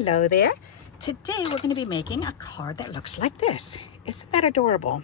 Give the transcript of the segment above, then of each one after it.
Hello there. Today we're going to be making a card that looks like this. Isn't that adorable?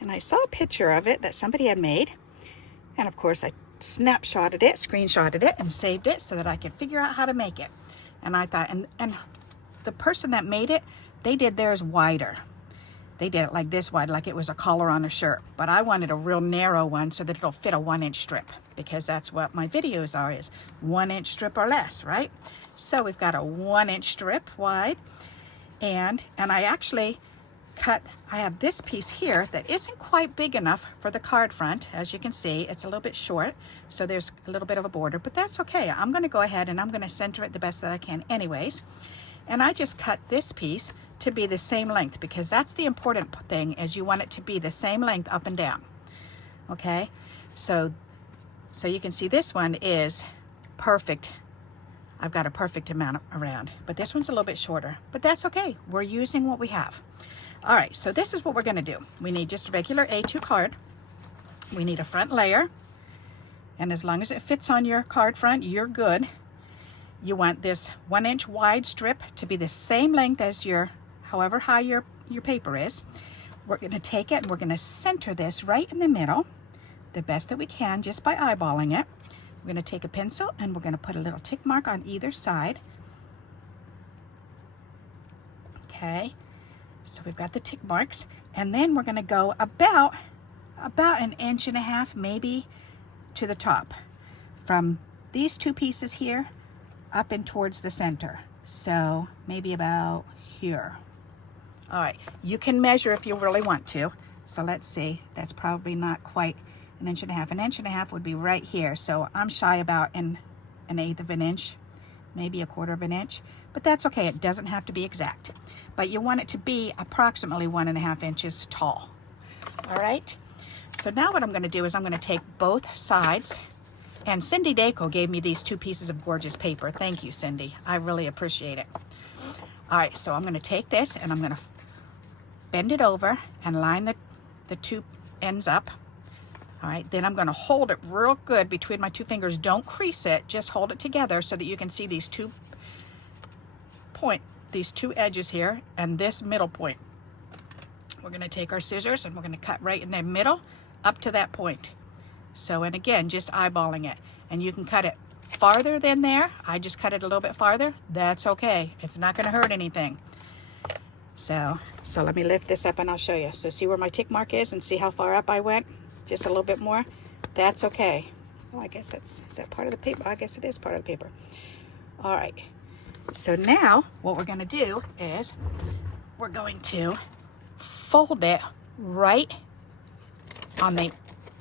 And I saw a picture of it that somebody had made. And of course I snapshotted it, screenshotted it, and saved it so that I could figure out how to make it. And I thought, and the person that made it, they did theirs wider. They did it like this wide, like it was a collar on a shirt. But I wanted a real narrow one so that it'll fit a 1-inch strip, because that's what my videos are, is 1-inch strip or less, right? So we've got a 1-inch strip wide, and I actually cut, I have this piece here that isn't quite big enough for the card front. As you can see, it's a little bit short, so there's a little bit of a border, but that's okay. I'm gonna go ahead and I'm gonna center it the best that I can anyways. And I just cut this piece to be the same length, because that's the important thing, is you want it to be the same length up and down. Okay, so you can see this one is perfect. I've got a perfect amount around, but this one's a little bit shorter, but that's okay. We're using what we have. All right, so this is what we're gonna do. We need just a regular A2 card. We need a front layer, and as long as it fits on your card front, you're good. You want this 1-inch wide strip to be the same length as your, however high your paper is. We're gonna take it and we're gonna center this right in the middle, the best that we can, just by eyeballing it. We're gonna take a pencil and we're gonna put a little tick mark on either side. Okay, so we've got the tick marks, and then we're gonna go about 1.5 inches, maybe, to the top, from these two pieces here up and towards the center. So maybe about here. All right, you can measure if you really want to. So let's see, that's probably not quite 1.5 inches. 1.5 inches would be right here. So I'm shy about 1/8 of an inch, maybe 1/4 of an inch, but that's okay. It doesn't have to be exact, but you want it to be approximately 1.5 inches tall. All right, so now what I'm gonna do is I'm gonna take both sides, and Cindy Daco gave me these 2 pieces of gorgeous paper. Thank you, Cindy. I really appreciate it. All right, so I'm gonna take this and I'm gonna bend it over and line the 2 ends up. All right, then I'm gonna hold it real good between my 2 fingers. Don't crease it, just hold it together so that you can see these two edges here and this middle point. We're gonna take our scissors and we're gonna cut right in the middle up to that point. So, and again, just eyeballing it. And you can cut it farther than there. I just cut it a little bit farther. That's okay. It's not gonna hurt anything. So let me lift this up and I'll show you. So see where my tick mark is and see how far up I went? Just a little bit more. That's okay. Oh, I guess is that part of the paper? I guess it is part of the paper. All right. So now what we're gonna do is we're going to fold it right on the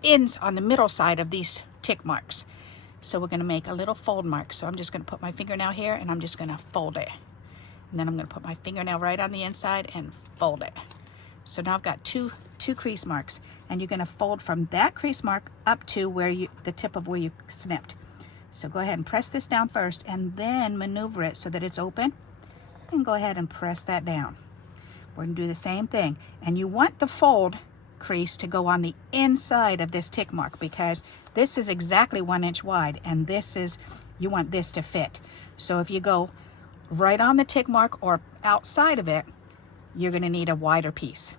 ends, on the middle side of these tick marks. So we're gonna make a little fold mark. So I'm just gonna put my fingernail here and I'm just gonna fold it. And then I'm gonna put my fingernail right on the inside and fold it. So now I've got two crease marks, and you're gonna fold from that crease mark up to where the tip of where you snipped. So go ahead and press this down first and then maneuver it so that it's open, and go ahead and press that down. We're gonna do the same thing, and you want the fold crease to go on the inside of this tick mark, because this is exactly 1 inch wide, and this is, you want this to fit. So if you go right on the tick mark or outside of it, you're gonna need a wider piece.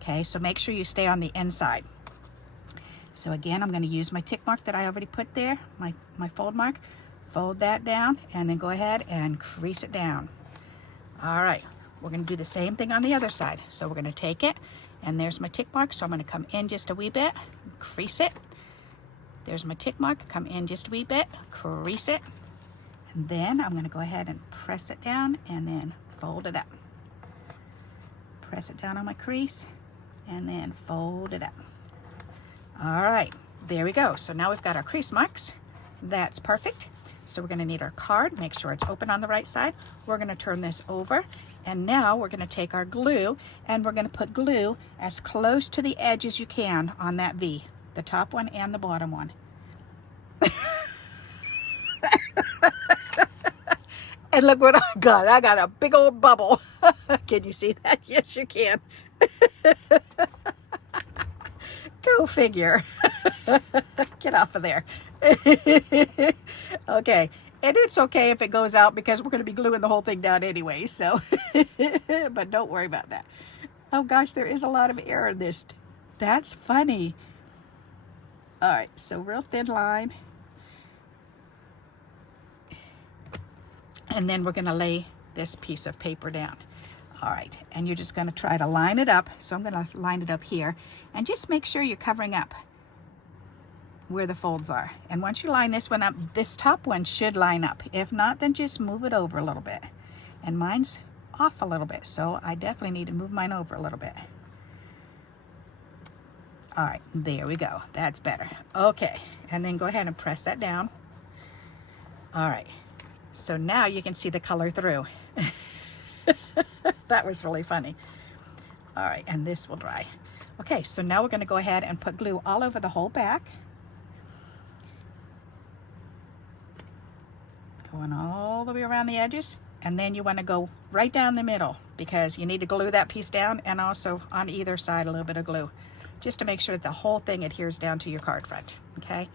Okay, so make sure you stay on the inside. So again, I'm gonna use my tick mark that I already put there, my fold mark, fold that down, and then go ahead and crease it down. All right, we're gonna do the same thing on the other side. So we're gonna take it, and there's my tick mark, so I'm gonna come in just a wee bit, crease it. There's my tick mark, come in just a wee bit, crease it. And then I'm gonna go ahead and press it down and then fold it up. Press it down on my crease and then fold it up. All right, there we go. So now we've got our crease marks. That's perfect. So we're gonna need our card, make sure it's open on the right side. We're gonna turn this over, and now we're gonna take our glue and we're gonna put glue as close to the edge as you can on that V, the top one and the bottom one. And look what I got. I got a big old bubble. Can you see that? Yes, you can. Go figure. Get off of there. Okay, And it's okay if it goes out because we're going to be gluing the whole thing down anyway, so. But don't worry about that. Oh gosh, there is a lot of air in this. That's funny. All right, so real thin line. And then we're going to lay this piece of paper down. All right, and you're just going to try to line it up. So I'm going to line it up here, and just make sure you're covering up where the folds are. And once you line this one up, this top one should line up. If not, then just move it over a little bit. And mine's off a little bit, so I definitely need to move mine over a little bit. All right, there we go. That's better. Okay, and then go ahead and press that down. All right, so now you can see the color through. That was really funny. All right, and this will dry. Okay, so now we're going to go ahead and put glue all over the whole back. Going all the way around the edges, and then you want to go right down the middle because you need to glue that piece down, and also on either side a little bit of glue, just to make sure that the whole thing adheres down to your card front. Okay,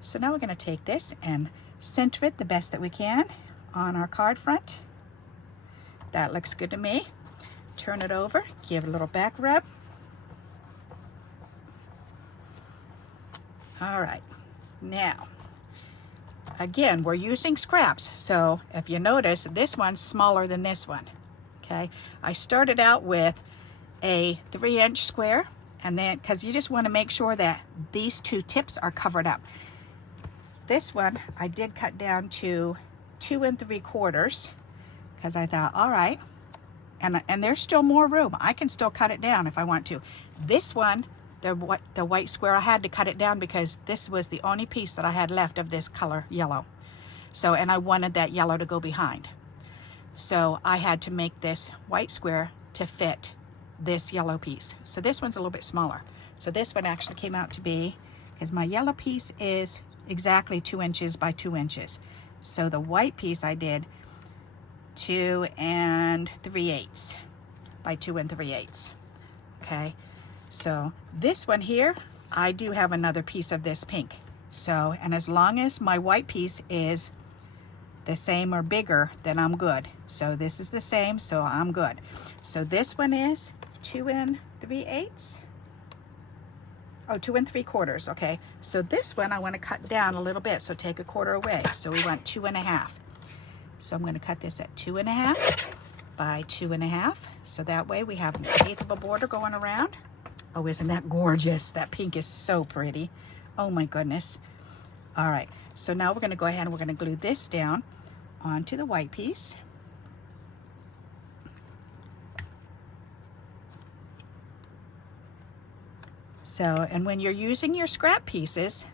so now we're going to take this and center it the best that we can on our card front. That looks good to me. Turn it over, give it a little back rub. All right, now again, we're using scraps, so if you notice, this one's smaller than this one. Okay, I started out with a 3-inch square, and then because you just want to make sure that these two tips are covered up. This one I did cut down to 2 3/4 because I thought, all right, and there's still more room. I can still cut it down if I want to. This one, the white square, I had to cut it down because this was the only piece that I had left of this color yellow. So, and I wanted that yellow to go behind. So I had to make this white square to fit this yellow piece. So this one's a little bit smaller. So this one actually came out to be, because my yellow piece is exactly 2 inches by 2 inches. So the white piece I did 2 3/8 by 2 3/8. Okay. So this one here, I do have another piece of this pink. So, and as long as my white piece is the same or bigger, then I'm good. So this is the same, so I'm good. So this one is 2 3/8. Oh, 2 3/4, okay. So this one I want to cut down a little bit, so take a quarter away. So we want 2 1/2. So I'm going to cut this at 2 1/2 by 2 1/2. So that way we have 1/8 of a border going around. Oh, isn't that gorgeous? That pink is so pretty. Oh my goodness. All right, so now we're going to go ahead and we're going to glue this down onto the white piece. So, and when you're using your scrap pieces,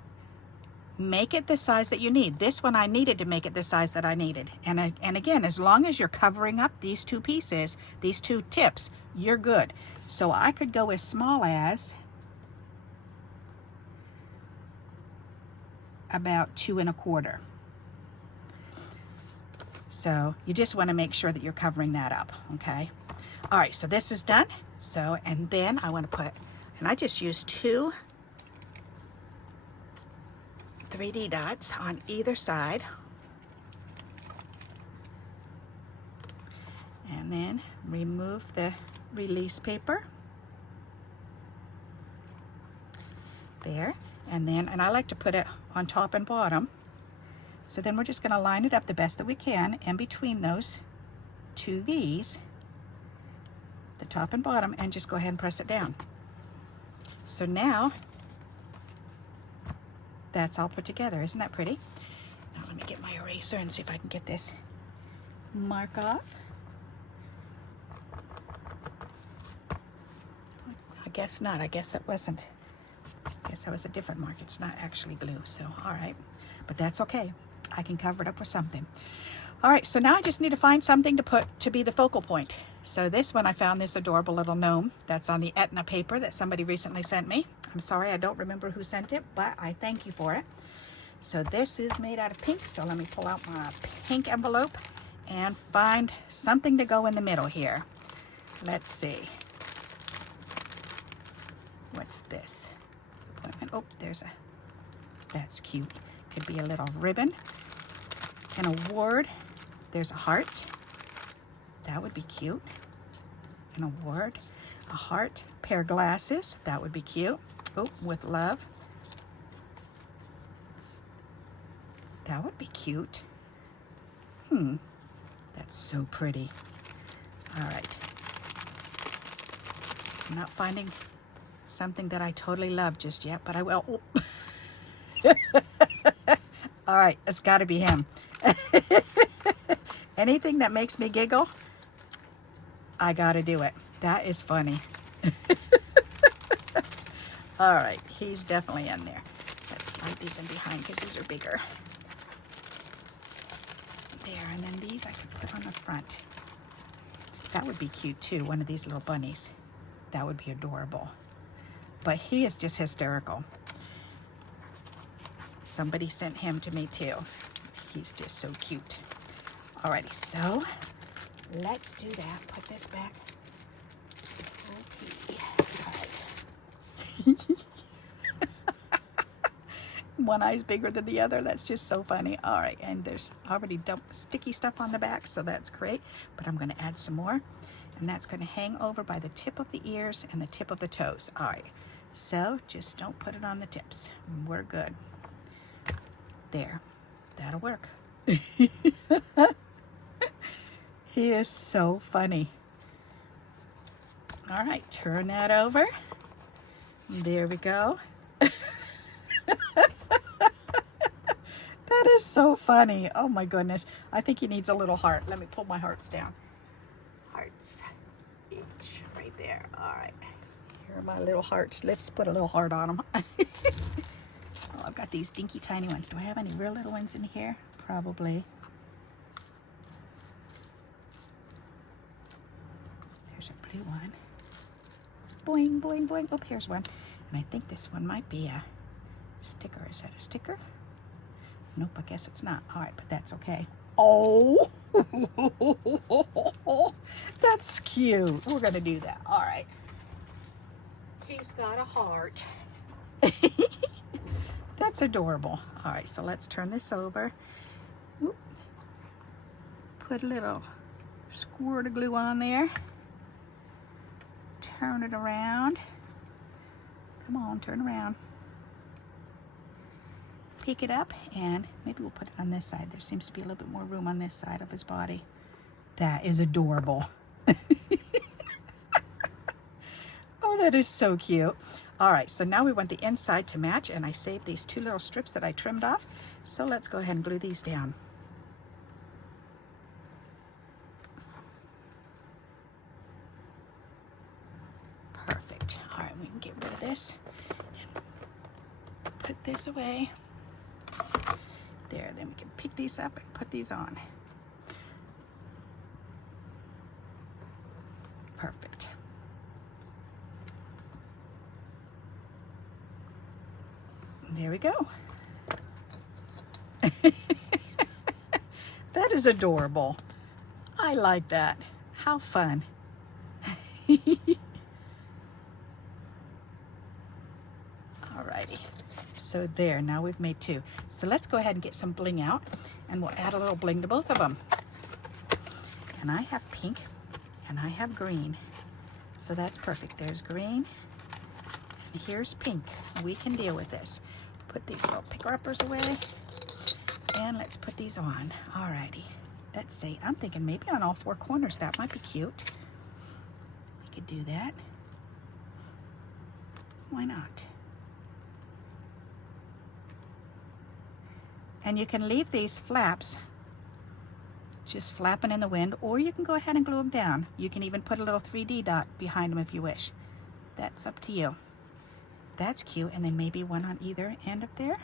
make it the size that you need. This one I needed to make it the size that I needed. And again, as long as you're covering up these two pieces, these two tips, you're good. So I could go as small as about 2 1/4. So you just want to make sure that you're covering that up, okay? All right, so this is done. So, and then I want to put, and I just used 2 3D dots on either side. And then remove the release paper. There. And then, and I like to put it on top and bottom. So then we're just going to line it up the best that we can in between those two V's, the top and bottom, and just go ahead and press it down. So now that's all put together. Isn't that pretty? Now let me get my eraser and see if I can get this mark off. I guess not. I guess it wasn't. I guess that was a different mark. It's not actually glue. So, all right. But that's okay. I can cover it up with something. All right. So now I just need to find something to put to be the focal point. So this one, I found this adorable little gnome that's on the Etna paper that somebody recently sent me. I'm sorry, I don't remember who sent it, but I thank you for it. So this is made out of pink. So let me pull out my pink envelope and find something to go in the middle here. Let's see. What's this? Oh, there's a, that's cute. Could be a little ribbon. An award. There's a heart. That would be cute. An award. A heart. Pair of glasses. That would be cute. Oh, with love. That would be cute. That's so pretty. All right. I'm not finding something that I totally love just yet, but I will. Oh. All right, it's got to be him. Anything that makes me giggle, I got to do it. That is funny. All right, he's definitely in there. Let's slide these in behind because these are bigger. There, and then these I can put on the front. That would be cute too, one of these little bunnies. That would be adorable. But he is just hysterical. Somebody sent him to me too. He's just so cute. Alrighty, so let's do that. Put this back. Okay. One eye's bigger than the other. That's just so funny. All right, and there's already sticky stuff on the back, so that's great. But I'm going to add some more, and that's going to hang over by the tip of the ears and the tip of the toes. All right, so just don't put it on the tips. We're good. There, that'll work. He is so funny. All right, turn that over. There we go. That is so funny. Oh my goodness. I think he needs a little heart. Let me pull my hearts down. Hearts. Each right there. All right. Here are my little hearts. Let's put a little heart on them. Oh, I've got these dinky tiny ones. Do I have any real little ones in here? Probably. There's a blue one. Boing, boing, boing. Oh, here's one. And I think this one might be a sticker. Is that a sticker? Nope, I guess it's not. All right, but that's okay. Oh, that's cute. We're gonna do that. All right. He's got a heart. That's adorable. All right, so let's turn this over. Whoop. Put a little squirt of glue on there. Turn it around. Come on, turn around. Pick it up, and maybe we'll put it on this side. There seems to be a little bit more room on this side of his body. That is adorable. Oh, that is so cute. All right, so now we want the inside to match, and I saved these two little strips that I trimmed off. So let's go ahead and glue these down. Perfect. All right, we can get rid of this and put this away. There, then we can pick these up and put these on. Perfect. There we go. That is adorable. I like that. How fun. Alrighty. So there, now we've made two. So let's go ahead and get some bling out, and we'll add a little bling to both of them. And I have pink, and I have green. So that's perfect. There's green, and here's pink. We can deal with this. Put these little picker-uppers away, and let's put these on. Alrighty. Let's see. I'm thinking maybe on all four corners. That might be cute. We could do that. Why not? And you can leave these flaps just flapping in the wind, or you can go ahead and glue them down. You can even put a little 3D dot behind them if you wish. That's up to you. That's cute. And then maybe one on either end up there.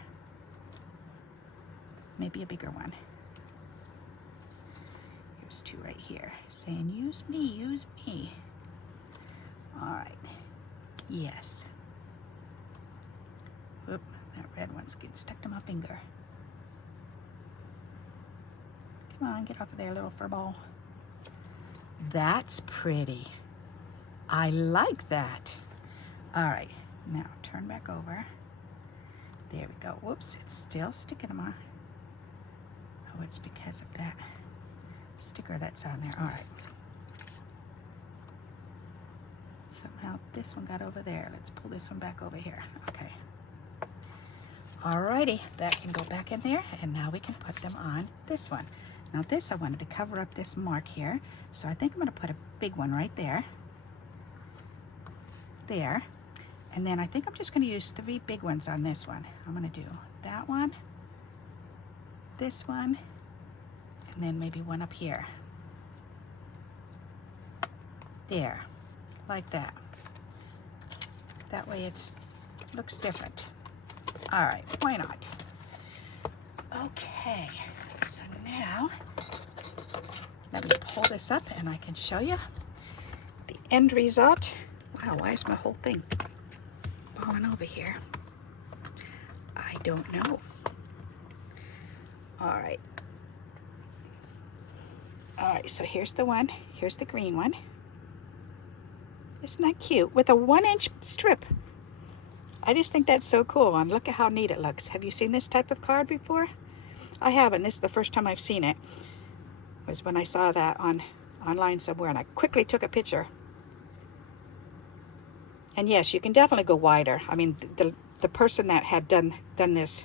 Maybe a bigger one. Here's two right here saying, use me, use me. All right. Yes. Oop, that red one's getting stuck to my finger. Come on, get off of there, little fur ball. That's pretty. I like that. All right, now turn back over. There we go. Whoops, it's still sticking to my... Oh, it's because of that sticker that's on there. All right. Somehow this one got over there. Let's pull this one back over here. Okay. Alrighty, that can go back in there, and now we can put them on this one. Now this, I wanted to cover up this mark here, so I think I'm going to put a big one right there. There. And then I think I'm just going to use 3 big ones on this one. I'm going to do that one, this one, and then maybe one up here. There. Like that. That way it looks different. All right, why not? Okay, so now let me pull this up and I can show you the end result. Wow, why is my whole thing falling over here? I don't know. All right. All right, so here's the one. Here's the green one. Isn't that cute? With a 1-inch strip. I just think that's so cool, and look at how neat it looks. Have you seen this type of card before? I haven't. This is the first time I've seen it. Was when I saw that online somewhere, and I quickly took a picture. And yes, you can definitely go wider. I mean, the person that had done this,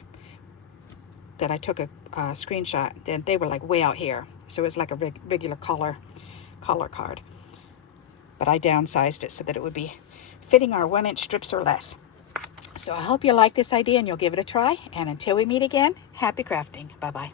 that I took a screenshot, then they were like way out here. So it was like a regular collar card. But I downsized it so that it would be fitting our 1-inch strips or less. So I hope you like this idea and you'll give it a try. And until we meet again, happy crafting. Bye-bye.